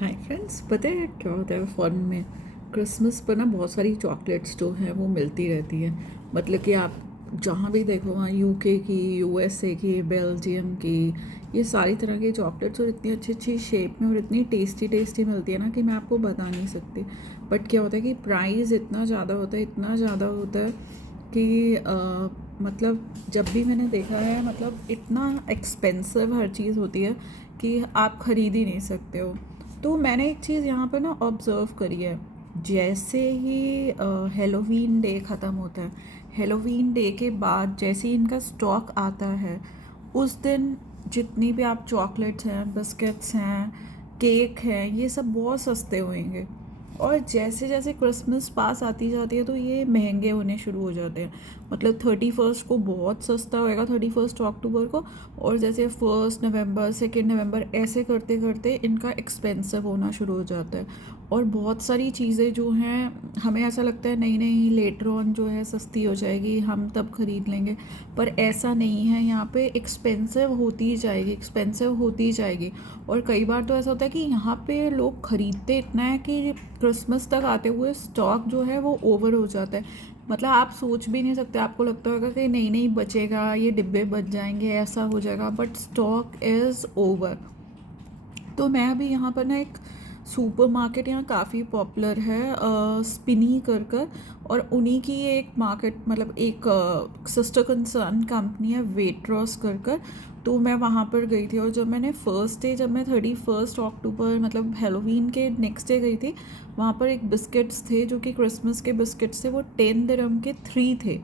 Hi friends, पता है क्या होता है फ़ोन में? क्रिसमस पर ना बहुत सारी चॉकलेट्स जो हैं वो मिलती रहती हैं। मतलब कि आप जहाँ भी देखो वहाँ यूके की, यूएसए की, बेल्जियम की, ये सारी तरह की चॉकलेट्स और इतनी अच्छी अच्छी शेप में और इतनी टेस्टी टेस्टी मिलती है ना कि मैं आपको बता नहीं सकती। बट क्या होता है कि प्राइस इतना ज़्यादा होता है, इतना ज़्यादा होता है कि मतलब जब भी मैंने देखा है, मतलब इतना एक्सपेंसिव हर चीज़ होती है कि आप ख़रीद ही नहीं सकते हो। तो मैंने एक चीज़ यहाँ पे ना ऑब्ज़र्व करी है। जैसे ही हेलोवीन डे ख़त्म होता है, हेलोवीन डे के बाद जैसे ही इनका स्टॉक आता है, उस दिन जितनी भी आप चॉकलेट्स हैं, बिस्किट्स हैं, केक हैं, ये सब बहुत सस्ते होंगे। और जैसे जैसे क्रिसमस पास आती जाती है तो ये महंगे होने शुरू हो जाते हैं। मतलब 31st को बहुत सस्ता होएगा, 31st अक्टूबर को। और जैसे 1 नवंबर, 2 नवंबर, ऐसे करते करते इनका एक्सपेंसिव होना शुरू हो जाता है। और बहुत सारी चीज़ें जो हैं हमें ऐसा लगता है नहीं नहीं लेटर ऑन जो है सस्ती हो जाएगी, हम तब ख़रीद लेंगे। पर ऐसा नहीं है, यहाँ पे एक्सपेंसिव होती ही जाएगी, एक्सपेंसिव होती ही जाएगी। और कई बार तो ऐसा होता है कि यहाँ पे लोग ख़रीदते इतना है कि क्रिसमस तक आते हुए स्टॉक जो है वो ओवर हो जाता है। मतलब आप सोच भी नहीं सकते, आपको लगता होगा कि नहीं नहीं बचेगा, ये डिब्बे बच जाएंगे, ऐसा हो जाएगा, बट स्टॉक इज़ ओवर। तो मैं अभी यहाँ पर ना एक सुपरमार्केट यहाँ काफ़ी पॉपुलर है, स्पिनी कर कर। और उन्हीं की एक मार्केट, मतलब एक सिस्टर कंसर्न कंपनी है, वेट्रॉस कर कर। तो मैं वहाँ पर गई थी और जब मैंने फर्स्ट डे, जब मैं 31 अक्टूबर मतलब हेलोवीन के नेक्स्ट डे गई थी, वहाँ पर एक बिस्किट्स थे जो कि क्रिसमस के बिस्किट्स थे, वो 10 दिरहम के 3 थे।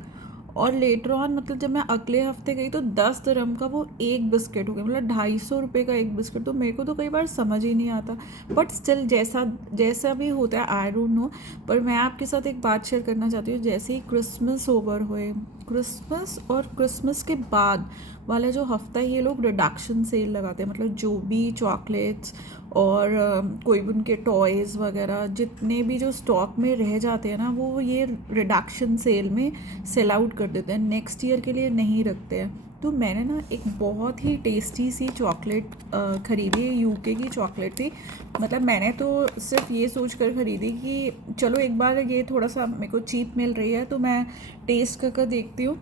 और लेटर ऑन मतलब जब मैं अगले हफ्ते गई तो 10 दिरहम का वो एक बिस्किट हो गया, मतलब 250 रुपये का एक बिस्किट। तो मेरे को तो कई बार समझ ही नहीं आता। बट स्टिल जैसा जैसा भी होता है, आई डोंट नो। पर मैं आपके साथ एक बात शेयर करना चाहती हूँ। जैसे ही क्रिसमस ओवर हुए, क्रिसमस और क्रिसमस के बाद वाला जो हफ्ता है, ये लोग रिडक्शन सेल लगाते हैं। मतलब जो भी चॉकलेट्स और कोई भी उनके टॉयज़ वगैरह जितने भी जो स्टॉक में रह जाते हैं ना, वो ये रिडक्शन सेल में सेल आउट कर देते हैं, नेक्स्ट ईयर के लिए नहीं रखते हैं। तो मैंने ना एक बहुत ही टेस्टी सी चॉकलेट ख़रीदी है, यूके की चॉकलेट थी। मतलब मैंने तो सिर्फ ये सोच कर ख़रीदी कि चलो एक बार ये थोड़ा सा मेरे को चीप मिल रही है तो मैं टेस्ट कर देखती हूँ।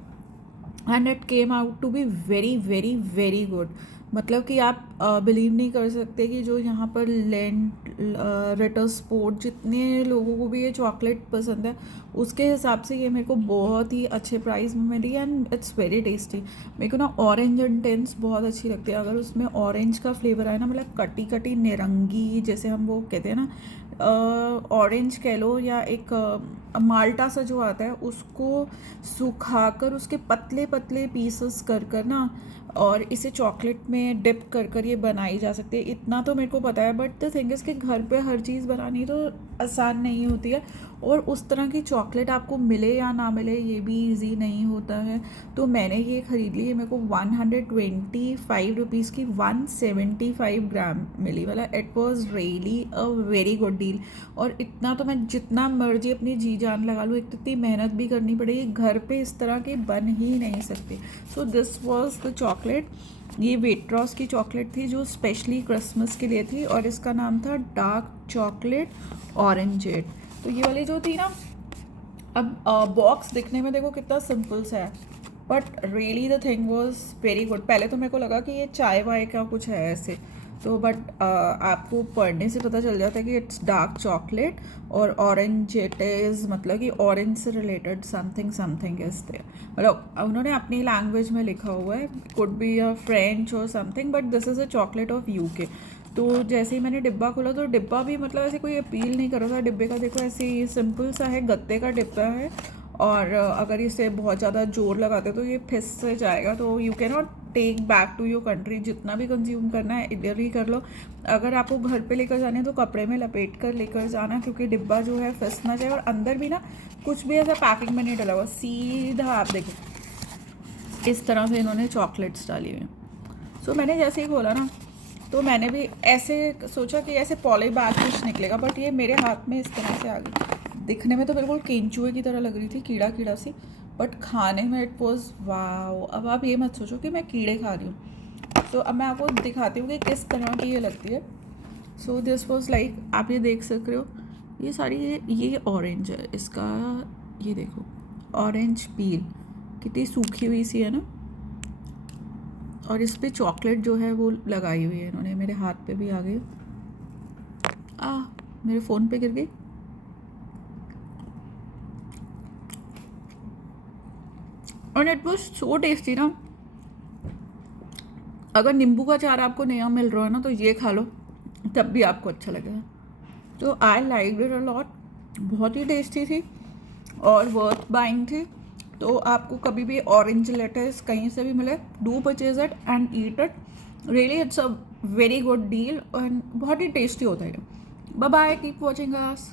And it came out to be very very very good. मतलब कि आप बिलीव नहीं कर सकते कि जो यहाँ पर लेंट रिटर स्पोर्ट जितने लोगों को भी ये चॉकलेट पसंद है, उसके हिसाब से ये मेरे को बहुत ही अच्छे प्राइस में मिली एंड इट्स वेरी टेस्टी। मेरे को ना ऑरेंज इंटेंस बहुत अच्छी लगती है। अगर उसमें ऑरेंज का फ्लेवर आए ना, मतलब कटी कटी नारंगी जैसे हम वो कहते हैं ना, ऑरेंज कह लो, या एक माल्टा सा जो आता है उसको सुखाकर उसके पतले पतले पीसेस कर कर ना, और इसे चॉकलेट में डिप कर कर ये बनाई जा सकती है। इतना तो मेरे को पता है, बट द थिंग इज़ कि घर पे हर चीज़ बनानी तो आसान नहीं होती है। और उस तरह की चॉकलेट आपको मिले या ना मिले ये भी इजी नहीं होता है। तो मैंने ये ख़रीद ली है, मेरे को 125 रुपीज़ की 175 ग्राम मिली। मतलब it was really a very good deal. और इतना तो मैं जितना मर्जी अपनी जी जान लगा लूँ, एक तो इतनी मेहनत भी करनी पड़ेगी, घर पे इस तरह के बन ही नहीं सकते। So this was the chocolate. ये वेट्रॉस की चॉकलेट थी जो स्पेशली क्रिसमस के लिए थी, और इसका नाम था डार्क चॉकलेट ऑरेंजेड। तो ये वाली जो थी ना, अब बॉक्स दिखने में देखो कितना सिंपल सा है, but really the thing was very good. पहले तो मेरे को लगा कि ये चाय वाय का कुछ है ऐसे, तो बट आपको पढ़ने से पता चल जाता है कि इट्स डार्क चॉकलेट और ऑरेंज इट इज़, मतलब कि ऑरेंज से related something something is there. मतलब उन्होंने अपनी लैंग्वेज में लिखा हुआ है, कुड बी अ फ्रेंच और something, but this is a chocolate of UK. तो जैसे ही मैंने डिब्बा खोला तो डिब्बा भी मतलब ऐसे कोई अपील नहीं कर रहा था डिब्बे का। देखो ऐसे ही सिंपल सा है, गत्ते का डिब्बा है। और अगर इसे बहुत ज़्यादा जोर लगाते तो ये फिस से जाएगा। तो you can not take back to your country, जितना भी कंज्यूम करना है इधर ही कर लो। अगर आपको घर पे लेकर जाने हैं तो कपड़े में लपेट कर लेकर जाना, क्योंकि डिब्बा जो है फिस ना जाए। और अंदर भी ना कुछ भी ऐसा पैकिंग में नहीं डला हुआ, सीधा आप देखो इस तरह से इन्होंने चॉकलेट्स डाली हुई हैं। सो मैंने जैसे ही खोला ना, तो मैंने भी ऐसे सोचा कि ऐसे पॉली बैग कुछ निकलेगा, बट ये मेरे हाथ में इस तरह से आ गई। दिखने में तो बिल्कुल केंचुए की तरह लग रही थी, कीड़ा कीड़ा सी, बट खाने में इट वॉज वाओ। अब आप ये मत सोचो कि मैं कीड़े खा रही हूँ। तो अब मैं आपको दिखाती हूँ कि किस तरह की ये लगती है। सो दिस वॉज लाइक, आप ये देख सक रहे हो, ये सारी ये ऑरेंज है इसका, ये देखो ऑरेंज पील कितनी सूखी हुई सी है ना, और इस पे चॉकलेट जो है वो लगाई हुई है इन्होंने, मेरे हाथ पे भी आ गई, मेरे फ़ोन पे गिर गई। और इट वॉज सो टेस्टी ना, अगर नींबू का अचार आपको नया मिल रहा है ना तो ये खा लो, तब भी आपको अच्छा लगेगा। तो I like it a lot, बहुत ही टेस्टी थी और वर्थ बाइंग थी। तो आपको कभी भी ऑरेंज लेटस कहीं से भी मिले, do purchase it and eat it, really it's a very good deal and बहुत ही टेस्टी होता है। बाय बाय, कीप वॉचिंग अस।